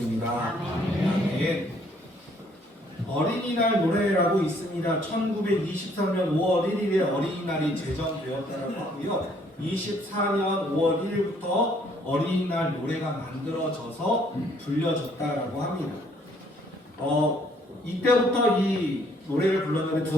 입니다. 아멘. 어린이날 노래라고 있습니다. 1923년 5월 1일에 어린이날이 제정되었다고 하고요. 24년 5월 1일부터 어린이날 노래가 만들어져서 불려졌다라고 합니다. 이때부터 이 노래를 불렀는데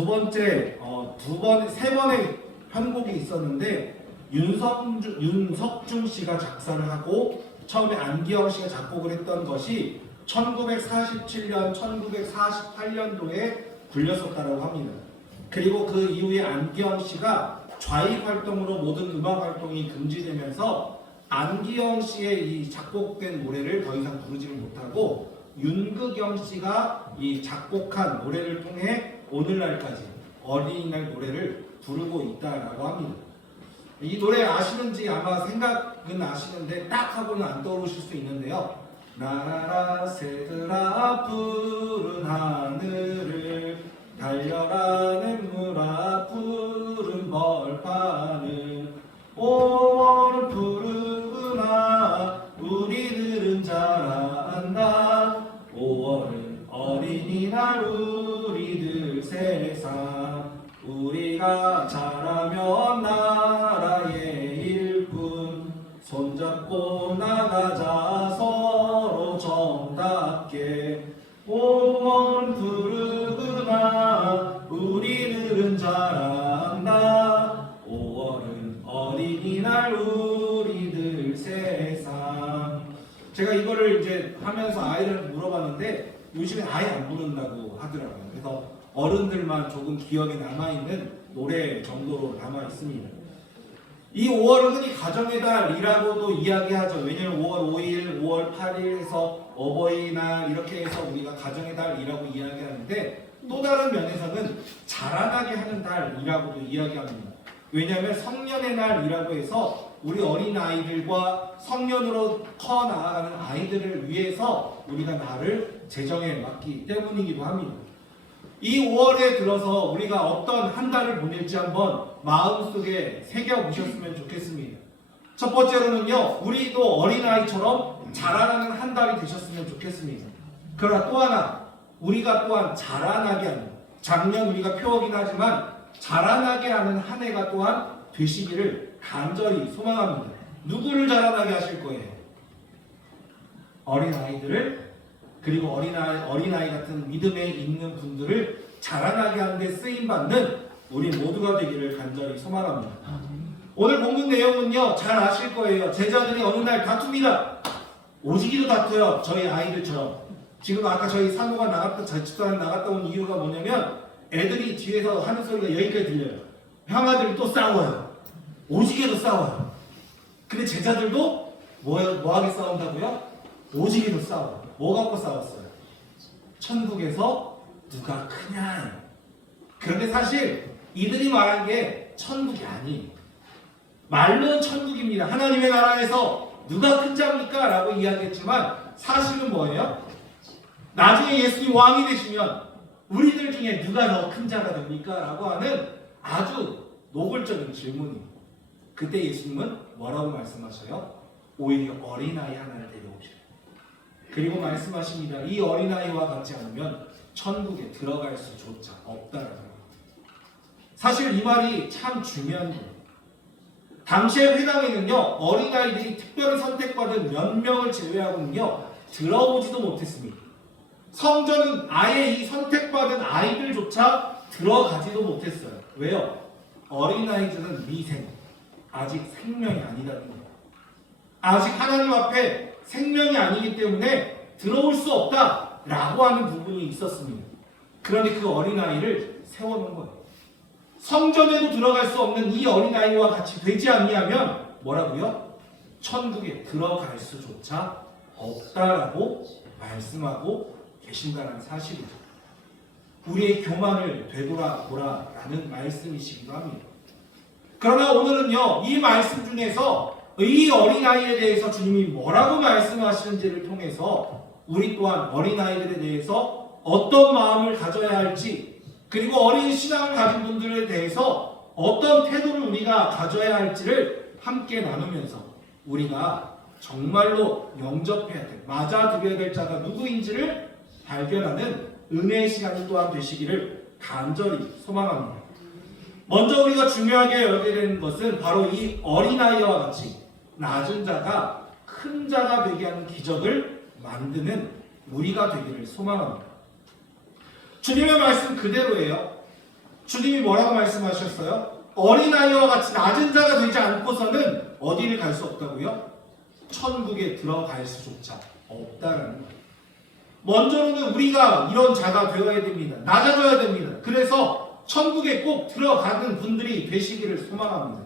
세 번의 편곡이 있었는데 윤석준 씨가 작사를 하고 처음에 안기영 씨가 작곡을 했던 것이 1947년, 1948년도에 불렸었다고 합니다. 그리고 그 이후에 안기영 씨가 좌익 활동으로 모든 음악 활동이 금지되면서 안기영 씨의 이 작곡된 노래를 더 이상 부르지를 못하고 윤극영 씨가 이 작곡한 노래를 통해 오늘날까지 어린이날 노래를 부르고 있다라고 합니다. 이 노래 아시는지 아마 생각은 아시는데 딱 하고는 안 떠오르실 수 있는데요. 나라라 새들아 푸른 하늘을 달려라 냇물아 푸른 벌판을 5월은 푸르구나 우리들은 자란다 5월은 어린이날 우리들 세상 우리가 자라면 나라의 일꾼 손잡고 나가자 서로 정답게 5월 푸르구나 우리들은 자란다 5월은 어린이날 우리들 세상. 제가 이거를 이제 하면서 아이들한테 물어봤는데 요즘에 아예 안 부른다고 하더라고요. 그래서 어른들만 조금 기억에 남아있는 노래 정도로 남아있습니다. 이 5월은 흔히 가정의 달이라고도 이야기하죠. 왜냐하면 5월 5일, 5월 8일 해서 어버이날 이렇게 해서 우리가 가정의 달이라고 이야기하는데 또 다른 면에서는 자라나게 하는 달이라고도 이야기합니다. 왜냐하면 성년의 날이라고 해서 우리 어린아이들과 성년으로 커 나아가는 아이들을 위해서 우리가 날을 제정해 왔기 때문이기도 합니다. 이 5월에 들어서 우리가 어떤 한 달을 보낼지 한번 마음속에 새겨보셨으면 좋겠습니다. 첫 번째로는요, 우리도 어린아이처럼 자라나는 한 달이 되셨으면 좋겠습니다. 그러나 또 하나, 우리가 또한 자라나게 하는, 작년 우리가 표어긴 하지만 자라나게 하는 한 해가 또한 되시기를 간절히 소망합니다. 누구를 자라나게 하실 거예요? 어린아이들을, 그리고 어린아이 같은 믿음에 있는 분들을 자라나게 하는 데 쓰임받는 우리 모두가 되기를 간절히 소망합니다. 오늘 본문 내용은요, 잘 아실 거예요. 제자들이 어느 날 다툽니다. 오지기도 다투요. 저희 아이들처럼. 지금 아까 저희 사모가 제 집사람 나갔다 온 이유가 뭐냐면 애들이 뒤에서 하는 소리가 여기까지 들려요. 형아들이 또 싸워요. 오지게도 싸워요. 근데 제자들도 뭐하게 싸운다고요? 오지게도 싸워요. 뭐 갖고 싸웠어요? 천국에서 누가 크냐. 그런데 사실 이들이 말한 게 천국이 아니에요. 말로는 천국입니다. 하나님의 나라에서 누가 큰 자입니까? 라고 이야기했지만 사실은 뭐예요? 나중에 예수님 왕이 되시면 우리들 중에 누가 더 큰 자가 됩니까? 라고 하는 아주 노골적인 질문입니다. 그때 예수님은 뭐라고 말씀하셔요? 오히려 어린아이 하나를 데려오시고 그리고 말씀하십니다. 이 어린아이와 같지 않으면 천국에 들어갈 수조차 없다라고 합니다. 사실 이 말이 참 중요한 거예요. 당시의 회당에는요, 어린아이들이 특별히 선택받은 몇 명을 제외하고는요, 들어오지도 못했습니다. 성전은 아예 이 선택받은 아이들조차 들어가지도 못했어요. 왜요? 어린아이들은 미생, 아직 생명이 아니다는 거예요. 아직 하나님 앞에 생명이 아니기 때문에 들어올 수 없다라고 하는 부분이 있었습니다. 그러니 그 어린아이를 세워놓은 거예요. 성전에도 들어갈 수 없는 이 어린아이와 같이 되지 않냐면 뭐라고요? 천국에 들어갈 수조차 없다라고 말씀하고 계신다는 사실이죠. 우리의 교만을 되돌아보라라는 말씀이시기도 합니다. 그러나 오늘은요, 이 말씀 중에서 이 어린아이에 대해서 주님이 뭐라고 말씀하시는지를 통해서 우리 또한 어린아이들에 대해서 어떤 마음을 가져야 할지, 그리고 어린 신앙을 가진 분들에 대해서 어떤 태도를 우리가 가져야 할지를 함께 나누면서 우리가 정말로 영접해야 돼. 맞아들여야 될 자가 누구인지를 발견하는 은혜의 시간이 또한 되시기를 간절히 소망합니다. 먼저 우리가 중요하게 여겨야 되는 것은 바로 이 어린아이와 같이 낮은 자가 큰 자가 되게 하는 기적을 만드는 우리가 되기를 소망합니다. 주님의 말씀 그대로예요. 주님이 뭐라고 말씀하셨어요? 어린아이와 같이 낮은 자가 되지 않고서는 어디를 갈 수 없다고요? 천국에 들어갈 수조차 없다라는 거예요. 먼저는 우리가 이런 자가 되어야 됩니다. 낮아져야 됩니다. 그래서 천국에 꼭 들어가는 분들이 되시기를 소망합니다.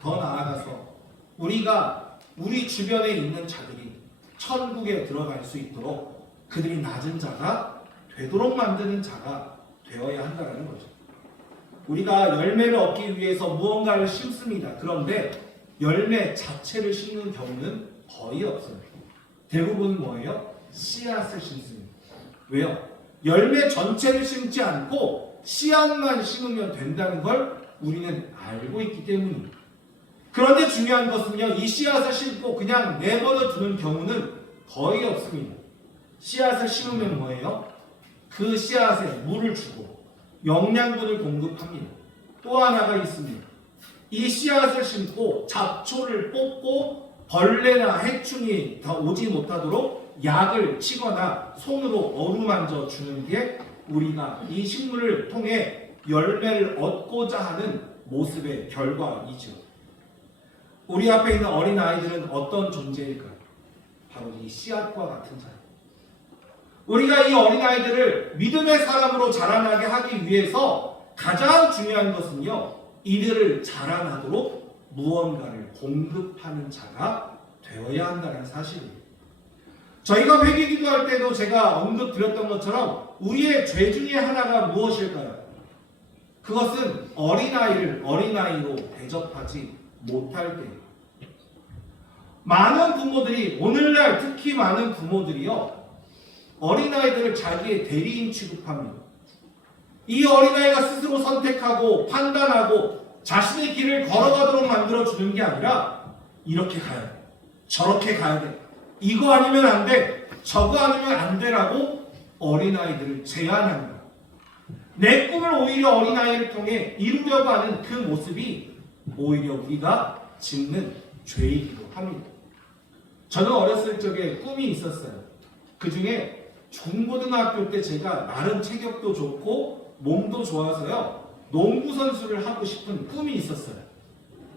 더 나아가서 우리가 우리 주변에 있는 자들이 천국에 들어갈 수 있도록 그들이 낮은 자가 되도록 만드는 자가 되어야 한다는 거죠. 우리가 열매를 얻기 위해서 무언가를 심습니다. 그런데 열매 자체를 심는 경우는 거의 없어요. 대부분 뭐예요? 씨앗을 심습니다. 왜요? 열매 전체를 심지 않고 씨앗만 심으면 된다는 걸 우리는 알고 있기 때문입니다. 그런데 중요한 것은요, 이 씨앗을 심고 그냥 내버려 두는 경우는 거의 없습니다. 씨앗을 심으면 뭐예요? 그 씨앗에 물을 주고 영양분을 공급합니다. 또 하나가 있습니다. 이 씨앗을 심고 잡초를 뽑고 벌레나 해충이 더 오지 못하도록 약을 치거나 손으로 어루만져 주는 게 우리가 이 식물을 통해 열매를 얻고자 하는 모습의 결과이죠. 우리 앞에 있는 어린 아이들은 어떤 존재일까요? 바로 이 씨앗과 같은 자예요. 우리가 이 어린 아이들을 믿음의 사람으로 자라나게 하기 위해서 가장 중요한 것은요, 이들을 자라나도록 무언가를 공급하는 자가 되어야 한다는 사실입니다. 저희가 회개기도할 때도 제가 언급드렸던 것처럼 우리의 죄 중에 하나가 무엇일까요? 그것은 어린아이를 어린아이로 대접하지 못할 때예요. 많은 부모들이, 오늘날 특히 많은 부모들이요, 어린아이들을 자기의 대리인 취급합니다. 이 어린아이가 스스로 선택하고 판단하고 자신의 길을 걸어가도록 만들어주는 게 아니라 이렇게 가야 돼, 저렇게 가야 돼, 이거 아니면 안 돼, 저거 아니면 안 되라고 어린아이들을 제한합니다. 내 꿈을 오히려 어린아이를 통해 이루려고 하는 그 모습이 오히려 우리가 짓는 죄이기도 합니다. 저는 어렸을 적에 꿈이 있었어요. 그 중에 중고등학교 때 제가 나름 체격도 좋고 몸도 좋아서요, 농구 선수를 하고 싶은 꿈이 있었어요.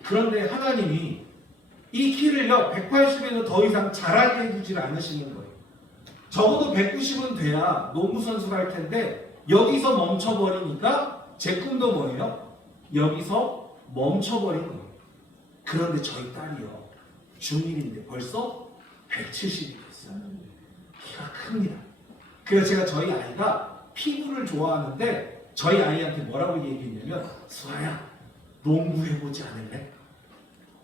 그런데 하나님이 이 키를요 180에서 더 이상 자라게 해주질 않으시는 거예요. 적어도 190은 돼야 농구 선수가 할 텐데 여기서 멈춰버리니까 제 꿈도 뭐예요? 여기서 멈춰버린 거예요. 그런데 저희 딸이요, 중1인데 벌써 170이 됐어요. 키가 큽니다. 그래서 제가 저희 아이가 피구를 좋아하는데 저희 아이한테 뭐라고 얘기했냐면, 수아야, 농구 해보지 않을래?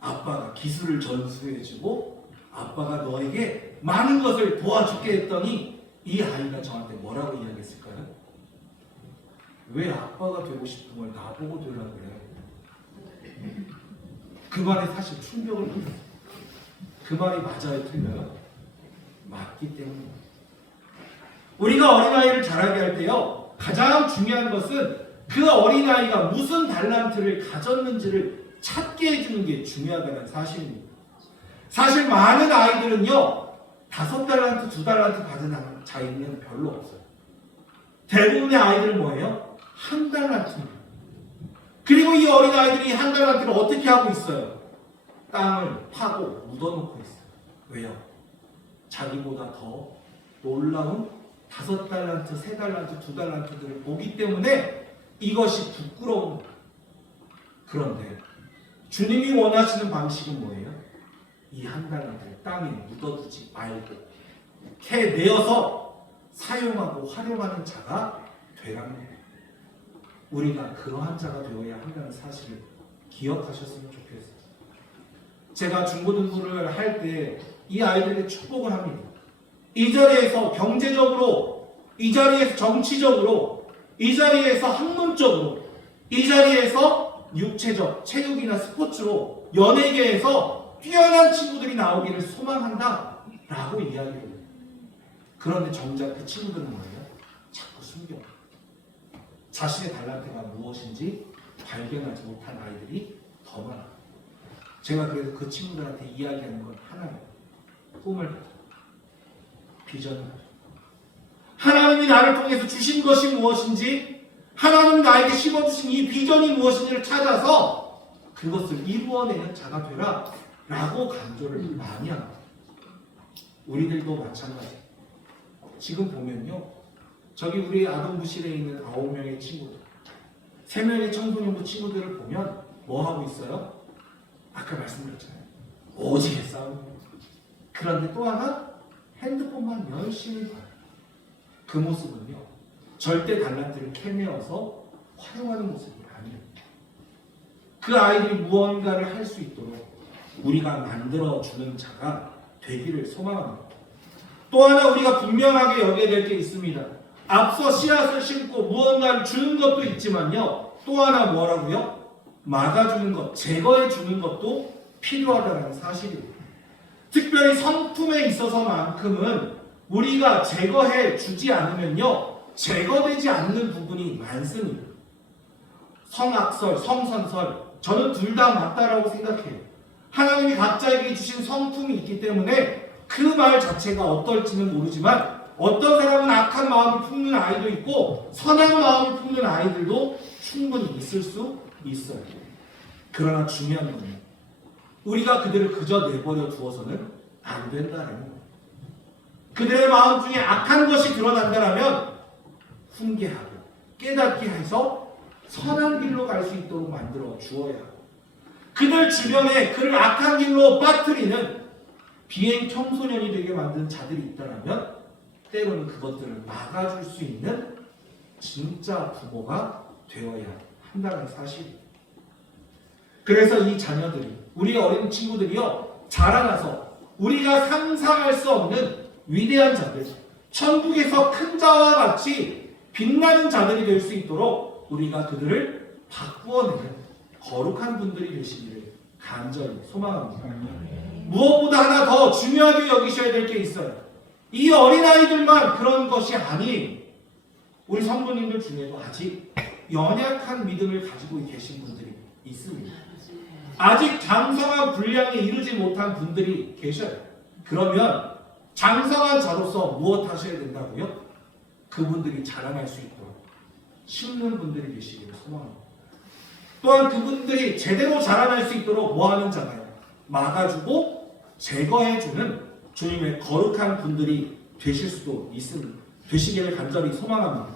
아빠가 기술을 전수해주고 아빠가 너에게 많은 것을 도와줄게 했더니 이 아이가 저한테 뭐라고 이야기했을까요? 왜 아빠가 되고 싶은 걸 나보고 되려고 그래요? 그 말에 사실 충격을 받았어요. 그 말이 맞아요, 틀려요? 맞기 때문입니다. 우리가 어린아이를 자라게 할 때요, 가장 중요한 것은 그 어린아이가 무슨 달란트를 가졌는지를 찾게 해주는 게 중요하다는 사실입니다. 사실 많은 아이들은요, 5달란트, 2달란트 받은 자이는 별로 없어요. 대부분의 아이들은 뭐예요? 1달란트입니다. 그리고 이 어린아이들이 1달란트를 어떻게 하고 있어요? 땅을 파고 묻어놓고 있어요. 왜요? 자기보다 더 놀라운 5달란트, 3달란트, 2달란트들을 보기 때문에 이것이 부끄러운 거예요. 그런데 주님이 원하시는 방식은 뭐예요? 이 1달란트를 땅에 묻어두지 말고 캐내어서 사용하고 활용하는 자가 되라는 거예요. 우리가 그러한 자가 되어야 한다는 사실을 기억하셨으면 좋겠어요. 제가 중고등부를 할 때 이 아이들에게 축복을 합니다. 이 자리에서 경제적으로, 이 자리에서 정치적으로, 이 자리에서 학문적으로, 이 자리에서 육체적, 체육이나 스포츠로, 연예계에서 뛰어난 친구들이 나오기를 소망한다 라고 이야기를 해요. 그런데 정작 그 친구들은 뭐예요? 자꾸 숨겨. 자신의 달란트가 무엇인지 발견하지 못한 아이들이 더 많아요. 제가 그래서 그 친구들한테 이야기하는 건 하나예요. 꿈을 가져. 비전을 가져. 하나님이 나를 통해서 주신 것이 무엇인지, 하나님이 나에게 심어주신 이 비전이 무엇인지를 찾아서 그것을 이루어내는 자가 되라 라고 강조를 많이 합니다. 우리들도 마찬가지. 지금 보면요, 저기 우리 아동부실에 있는 9명의 친구들, 3명의 청소년부 친구들을 보면 뭐 하고 있어요? 아까 말씀드렸잖아요. 오지게 싸우고. 그런데 또 하나, 핸드폰만 열심히 봐요. 그 모습은요, 절대 달란트를 캐내어서 활용하는 모습이 아니에요. 그 아이들이 무언가를 할 수 있도록 우리가 만들어주는 자가 되기를 소망합니다. 또 하나 우리가 분명하게 여겨야 될 게 있습니다. 앞서 씨앗을 심고 무언가를 주는 것도 있지만요, 또 하나 뭐라고요? 막아주는 것, 제거해주는 것도 필요하다는 사실입니다. 특별히 성품에 있어서만큼은 우리가 제거해 주지 않으면요, 제거되지 않는 부분이 많습니다. 성악설, 성선설, 저는 둘 다 맞다라고 생각해요. 하나님이 각자에게 주신 성품이 있기 때문에 그 말 자체가 어떨지는 모르지만 어떤 사람은 악한 마음을 품는 아이도 있고 선한 마음을 품는 아이들도 충분히 있을 수 있어요. 그러나 중요한 건 우리가 그들을 그저 내버려 두어서는 안 된다는 거예요. 그들의 마음 중에 악한 것이 드러난다면 훈계하고 깨닫게 해서 선한 길로 갈 수 있도록 만들어 주어야 하고, 그들 주변에 그를 악한 길로 빠뜨리는 비행 청소년이 되게 만든 자들이 있다면 때로는 그것들을 막아줄 수 있는 진짜 부모가 되어야 한다는 사실이에요. 그래서 이 자녀들이, 우리 어린 친구들이요, 자라나서 우리가 상상할 수 없는 위대한 자들, 천국에서 큰 자와 같이 빛나는 자들이 될 수 있도록 우리가 그들을 바꾸어내는 거룩한 분들이 되시기를 간절히 소망합니다. 무엇보다 하나 더 중요하게 여기셔야 될 게 있어요. 이 어린아이들만 그런 것이 아닌 우리 성도님들 중에도 아직 연약한 믿음을 가지고 계신 분들이 있습니다. 아직 장성한 분량에 이르지 못한 분들이 계셔요. 그러면 장성한 자로서 무엇 하셔야 된다고요? 그분들이 자라날 수 있도록 심는 분들이 계시기를 소망합니다. 또한 그분들이 제대로 자라날 수 있도록 뭐 하는 자가요? 막아주고 제거해주는 주님의 거룩한 분들이 되실 수도 있습니다. 되시기를 간절히 소망합니다.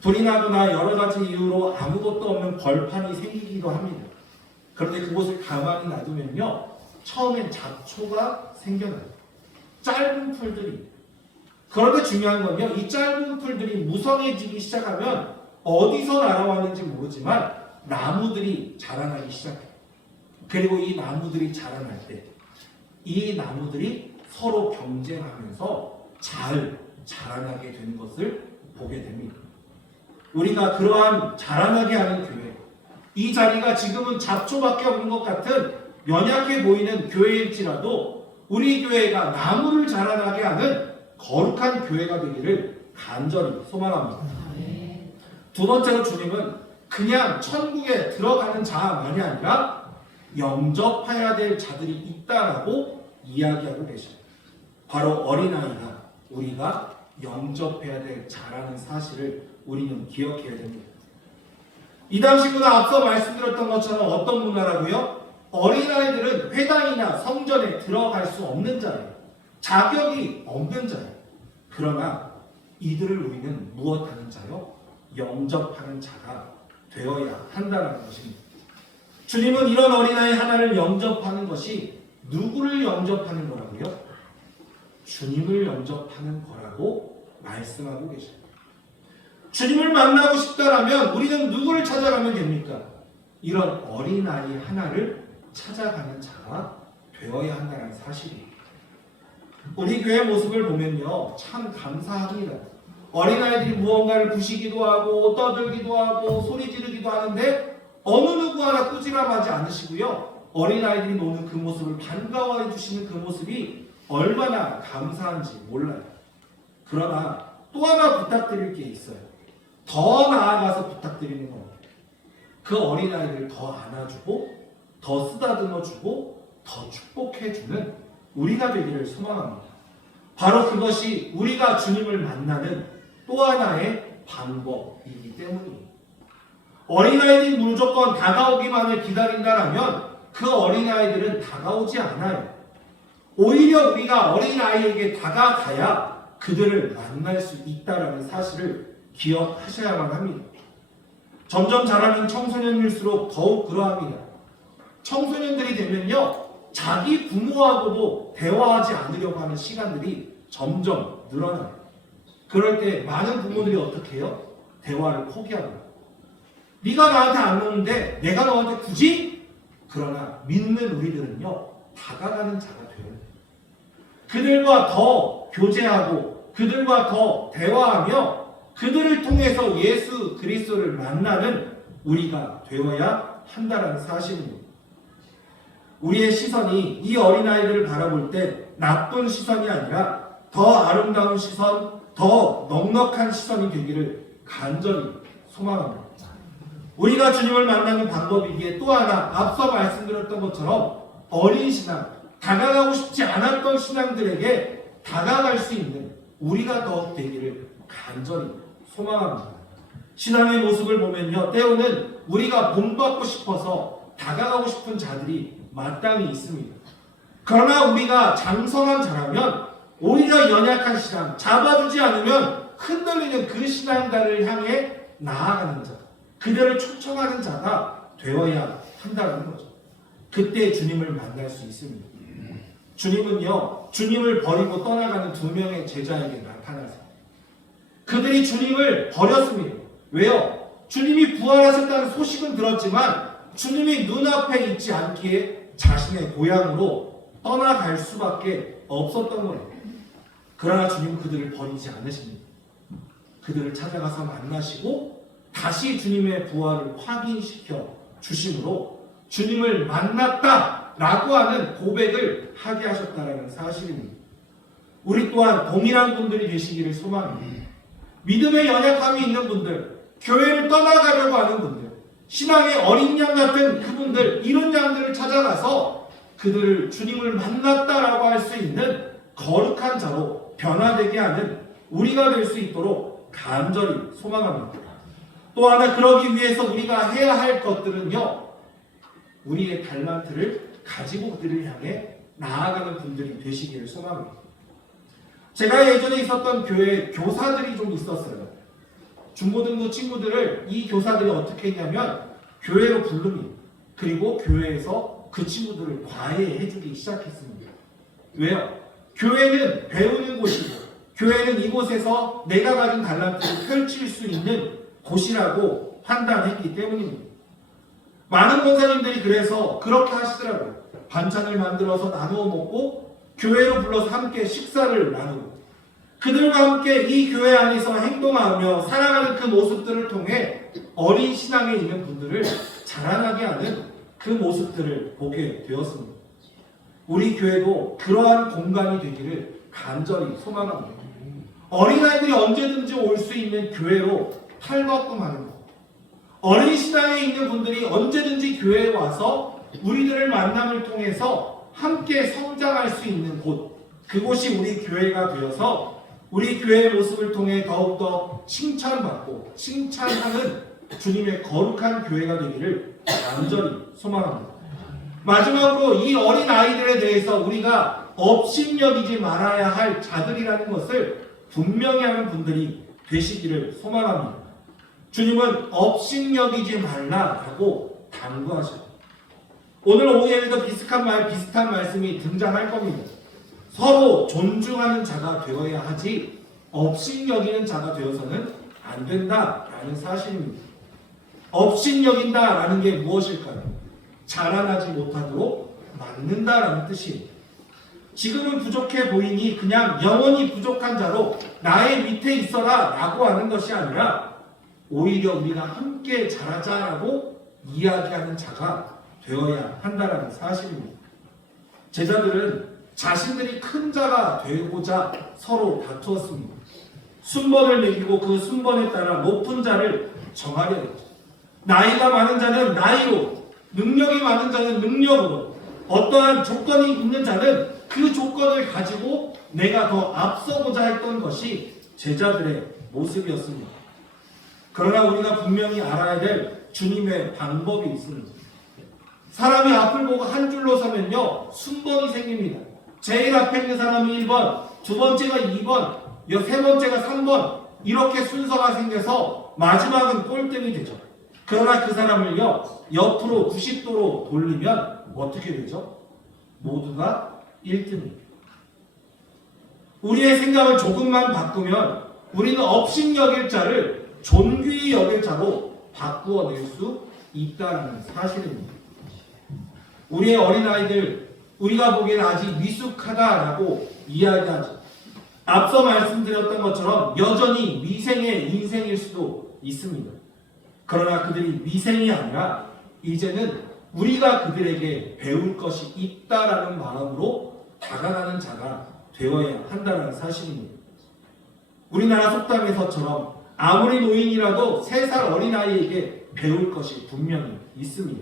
불이 나거나 여러 가지 이유로 아무것도 없는 벌판이 생기기도 합니다. 그런데 그곳을 가만히 놔두면요, 처음엔 잡초가 생겨나요. 짧은 풀들이. 그런데 중요한 건요, 이 짧은 풀들이 무성해지기 시작하면 어디서 날아왔는지 모르지만 나무들이 자라나기 시작해요. 그리고 이 나무들이 자라날 때 이 나무들이 서로 경쟁하면서 잘 자라나게 되는 것을 보게 됩니다. 우리가 그러한 자라나게 하는 교회, 이 자리가 지금은 잡초밖에 없는 것 같은 연약해 보이는 교회일지라도 우리 교회가 나무를 자라나게 하는 거룩한 교회가 되기를 간절히 소망합니다. 두 번째로 주님은 그냥 천국에 들어가는 자만이 아니라 영접해야 될 자들이 있다라고 이야기하고 계십니다. 바로 어린아이가 우리가 영접해야 될 자라는 사실을 우리는 기억해야 됩니다. 이 당시보다 앞서 말씀드렸던 것처럼 어떤 문화라고요? 어린아이들은 회당이나 성전에 들어갈 수 없는 자예요. 자격이 없는 자예요. 그러나 이들을 우리는 무엇하는 자요? 영접하는 자가 되어야 한다는 것입니다. 주님은 이런 어린아이 하나를 영접하는 것이 누구를 영접하는 거라고요? 주님을 영접하는 거라고 말씀하고 계십니다. 주님을 만나고 싶다라면 우리는 누구를 찾아가면 됩니까? 이런 어린아이 하나를 찾아가는 자가 되어야 한다는 사실입니다. 우리 교회 모습을 보면요, 참 감사합니다. 어린아이들이 무언가를 부시기도 하고 떠들기도 하고 소리 지르기도 하는데 어느 누구 하나 꾸지람하지 않으시고요, 어린아이들이 노는 그 모습을 반가워해 주시는 그 모습이 얼마나 감사한지 몰라요. 그러나 또 하나 부탁드릴 게 있어요. 더 나아가서 부탁드리는 겁니다. 그 어린아이들을 더 안아주고 더 쓰다듬어주고 더 축복해주는 우리가 되기를 소망합니다. 바로 그것이 우리가 주님을 만나는 또 하나의 방법이기 때문이에요. 어린아이들이 무조건 다가오기만을 기다린다라면 그 어린아이들은 다가오지 않아요. 오히려 우리가 어린아이에게 다가가야 그들을 만날 수 있다는 사실을 기억하셔야만 합니다. 점점 자라는 청소년일수록 더욱 그러합니다. 청소년들이 되면요, 자기 부모하고도 대화하지 않으려고 하는 시간들이 점점 늘어나요. 그럴 때 많은 부모들이 어떻게 해요? 대화를 포기합니다. 네가 나한테 안 오는데 내가 너한테 굳이? 그러나 믿는 우리들은요, 다가가는 자가 돼요. 그들과 더 교제하고 그들과 더 대화하며 그들을 통해서 예수 그리스도를 만나는 우리가 되어야 한다는 사실입니다. 우리의 시선이 이 어린아이들을 바라볼 때 나쁜 시선이 아니라 더 아름다운 시선, 더 넉넉한 시선이 되기를 간절히 소망합니다. 우리가 주님을 만나는 방법이기에 또 하나 앞서 말씀드렸던 것처럼 어린 신앙, 다가가고 싶지 않았던 신앙들에게 다가갈 수 있는 우리가 더 되기를 간절히 소망합니다. 신앙의 모습을 보면요, 때로는 우리가 본받고 싶어서 다가가고 싶은 자들이 마땅히 있습니다. 그러나 우리가 장성한 자라면 오히려 연약한 신앙, 잡아주지 않으면 흔들리는 그 신앙가를 향해 나아가는 자, 그들을 초청하는 자가 되어야 한다는 거죠. 그때 주님을 만날 수 있습니다. 주님은요, 주님을 버리고 떠나가는 두 명의 제자에게 나타나세요. 그들이 주님을 버렸습니다. 왜요? 주님이 부활하셨다는 소식은 들었지만 주님이 눈앞에 있지 않기에 자신의 고향으로 떠나갈 수밖에 없었던 거예요. 그러나 주님은 그들을 버리지 않으십니다. 그들을 찾아가서 만나시고 다시 주님의 부활을 확인시켜 주심으로 주님을 만났다라고 하는 고백을 하게 하셨다는 사실입니다. 우리 또한 동일한 분들이 되시기를 소망합니다. 믿음의 연약함이 있는 분들, 교회를 떠나가려고 하는 분들, 신앙의 어린 양 같은 그분들, 이런 양들을 찾아가서 그들을 주님을 만났다라고 할 수 있는 거룩한 자로 변화되게 하는 우리가 될 수 있도록 간절히 소망합니다. 또 하나 그러기 위해서 우리가 해야 할 것들은요, 우리의 달란트를 가지고 그들을 향해 나아가는 분들이 되시기를 소망합니다. 제가 예전에 있었던 교회에 교사들이 좀 있었어요. 중고등부 친구들을 이 교사들이 어떻게 했냐면 교회로 부릅니다. 그리고 교회에서 그 친구들을 과외해주기 시작했습니다. 왜요? 교회는 배우는 곳이고 교회는 이곳에서 내가 가진 달란트를 펼칠 수 있는 곳이라고 판단했기 때문입니다. 많은 권사님들이 그래서 그렇게 하시더라고요. 반찬을 만들어서 나누어 먹고 교회로 불러서 함께 식사를 나누고 그들과 함께 이 교회 안에서 행동하며 살아가는 그 모습들을 통해 어린 신앙에 있는 분들을 자라나게 하는 그 모습들을 보게 되었습니다. 우리 교회도 그러한 공간이 되기를 간절히 소망합니다. 어린아이들이 언제든지 올 수 있는 교회로 탈바꿈하는 것. 어린 신앙에 있는 분들이 언제든지 교회에 와서 우리들을 만남을 통해서 함께 성장할 수 있는 곳, 그곳이 우리 교회가 되어서 우리 교회의 모습을 통해 더욱더 칭찬받고 칭찬하는 주님의 거룩한 교회가 되기를 간절히 소망합니다. 마지막으로 이 어린 아이들에 대해서 우리가 업신여기지 말아야 할 자들이라는 것을 분명히 하는 분들이 되시기를 소망합니다. 주님은 업신여기지 말라라고 당부하셔요. 오늘 오후에도 비슷한 말씀이 등장할 겁니다. 서로 존중하는 자가 되어야 하지 업신여기는 자가 되어서는 안 된다라는 사실입니다. 업신여긴다라는 게 무엇일까요? 자라나지 못하도록 막는다라는 뜻이에요. 지금은 부족해 보이니 그냥 영원히 부족한 자로 나의 밑에 있어라 라고 하는 것이 아니라 오히려 우리가 함께 자라자라고 이야기하는 자가 되어야 한다는 사실입니다. 제자들은 자신들이 큰 자가 되고자 서로 다투었습니다. 순번을 매기고 그 순번에 따라 높은 자를 정하려 했죠. 나이가 많은 자는 나이로, 능력이 많은 자는 능력으로, 어떠한 조건이 있는 자는 그 조건을 가지고 내가 더 앞서고자 했던 것이 제자들의 모습이었습니다. 그러나 우리가 분명히 알아야 될 주님의 방법이 있습니다. 사람이 앞을 보고 한 줄로 서면요, 순번이 생깁니다. 제일 앞에 있는 사람이 1번, 두 번째가 2번, 세 번째가 3번, 이렇게 순서가 생겨서 마지막은 꼴등이 되죠. 그러나 그 사람을요, 옆으로 90도로 돌리면 어떻게 되죠? 모두가 1등입니다. 우리의 생각을 조금만 바꾸면 우리는 업신 여길 자를 존귀히 여길 자로 바꾸어낼 수 있다는 사실입니다. 우리의 어린아이들, 우리가 보기에는 아직 미숙하다라고 이야기하죠. 앞서 말씀드렸던 것처럼 여전히 미생의 인생일 수도 있습니다. 그러나 그들이 미생이 아니라 이제는 우리가 그들에게 배울 것이 있다라는 마음으로 다가가는 자가 되어야 한다는 사실입니다. 우리나라 속담에서처럼 아무리 노인이라도 3살 어린아이에게 배울 것이 분명히 있습니다.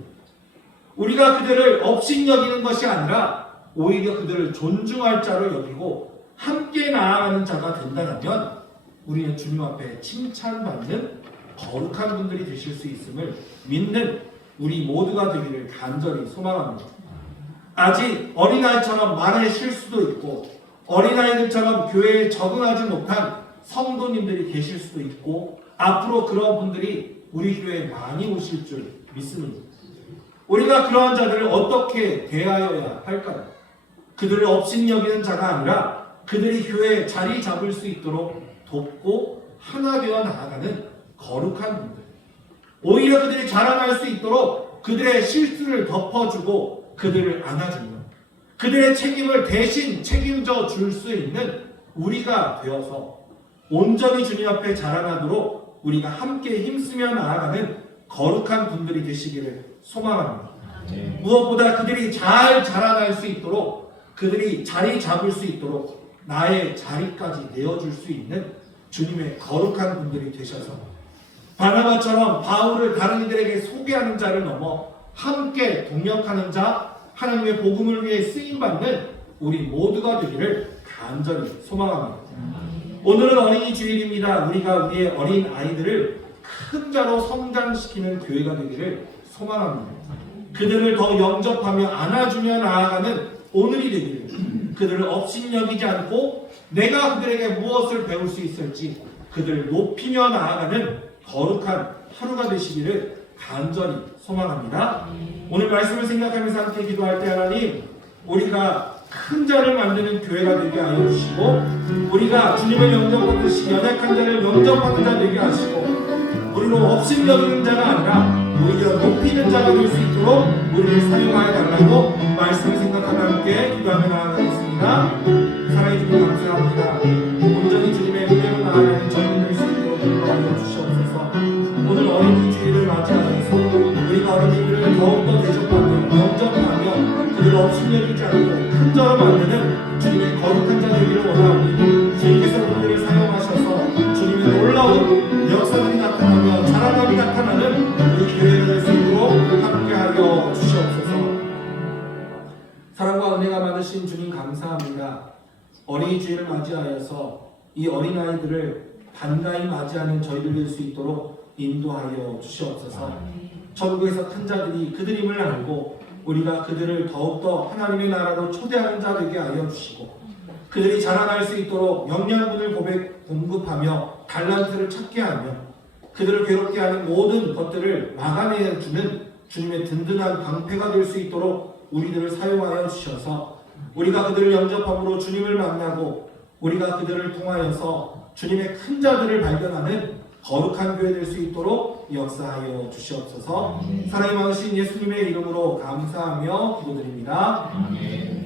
우리가 그들을 업신여기는 것이 아니라 오히려 그들을 존중할 자로 여기고 함께 나아가는 자가 된다면 우리는 주님 앞에 칭찬받는 거룩한 분들이 되실 수 있음을 믿는 우리 모두가 되기를 간절히 소망합니다. 아직 어린아이처럼 말에 실수도 있고 어린아이들처럼 교회에 적응하지 못한 성도님들이 계실 수도 있고 앞으로 그런 분들이 우리 교회에 많이 오실 줄 믿습니다. 우리가 그러한 자들을 어떻게 대하여야 할까요? 그들을 업신여기는 자가 아니라 그들이 교회에 자리 잡을 수 있도록 돕고 하나 되어 나아가는 거룩한 분들, 오히려 그들이 자라날 수 있도록 그들의 실수를 덮어주고 그들을 안아주며 그들의 책임을 대신 책임져 줄 수 있는 우리가 되어서 온전히 주님 앞에 자라나도록 우리가 함께 힘쓰며 나아가는 거룩한 분들이 되시기를 소망합니다. 무엇보다 그들이 잘 자라날 수 있도록 그들이 자리 잡을 수 있도록 나의 자리까지 내어줄 수 있는 주님의 거룩한 분들이 되셔서 바나바처럼 바울을 다른 이들에게 소개하는 자를 넘어 함께 동역하는 자, 하나님의 복음을 위해 쓰임받는 우리 모두가 되기를 간절히 소망합니다. 오늘은 어린이 주일입니다. 우리가 우리의 어린 아이들을 큰 자로 성장시키는 교회가 되기를 소망합니다. 그들을 더 영접하며 안아주며 나아가는 오늘이 되기를, 그들을 업신여기지 않고 내가 그들에게 무엇을 배울 수 있을지 그들을 높이며 나아가는 거룩한 하루가 되시기를 간절히 소망합니다. 오늘 말씀을 생각하면서 함께 기도할 때 하나님, 우리가 큰 자를 만드는 교회가 되게 하여 주시고 우리가 주님을 영접하듯이 연약한 자를 영접하는 자 되게 하시고 우리로 업신여기는 자가 아니라 오히려 높이는 자가 될 수 있도록 우리를 사용하여 달라고 말씀을 생각하며 함께 기도하며 나아가겠습니다. 사랑해 주님 감사합니다. 온전히 주님의 은혜로 나아가는 저는 될 수 있도록 인도하여 주시옵소서. 오늘 어린이 주일을 맞이하면서 우리가 어린이들을 더욱더 대접하며 영접하며 그들을 업신여기지 않고 큰 자로 만드는 주님의 거룩한 자 되기를 원하오니 주님께서 그들을 사용하셔서 주님의 놀라운 역사들이 나타나며 자라남이 나타나는 우리 교회가 될 수 있도록 함께하여 주시옵소서. 사랑과 은혜가 많으신 주님 감사합니다. 어린이 주일을 맞이하여서 이 어린아이들을 반가이 맞이하는 저희들 될 수 있도록 인도하여 주시옵소서. 천국에서 큰 자들이 그들임을 알고 우리가 그들을 더욱더 하나님의 나라로 초대하는 자 되게 하여 주시고 그들이 자라날 수 있도록 영양분을 공급하며 달란트를 찾게 하며 그들을 괴롭게 하는 모든 것들을 막아내주는 주님의 든든한 방패가 될 수 있도록 우리들을 사용하여 주셔서 우리가 그들을 영접함으로 주님을 만나고 우리가 그들을 통하여서 주님의 큰 자들을 발견하는 거룩한 교회 될 수 있도록 역사하여 주시옵소서. 사랑이 많으신 예수님의 이름으로 감사하며 기도드립니다. 아멘.